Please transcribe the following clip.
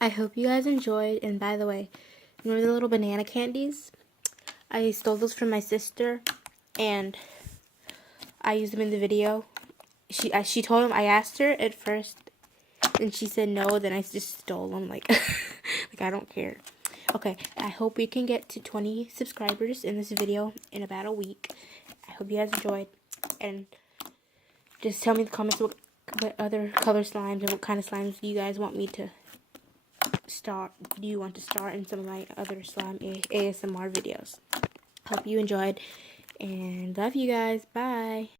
I hope you guys enjoyed. And by the way, remember the little banana candies? I stole those from my sister, and I used them in the video. She told him, I asked her at first, and she said no. Then I just stole them, like, like I don't care. Okay, I hope we can get to 20 subscribers in this video in about a week. I hope you guys enjoyed, and just tell me in the comments what other color slimes and what kind of slimes you guys want me to start. Do you want to start in some of my other slime ASMR videos? Hope you enjoyed, and love you guys. Bye.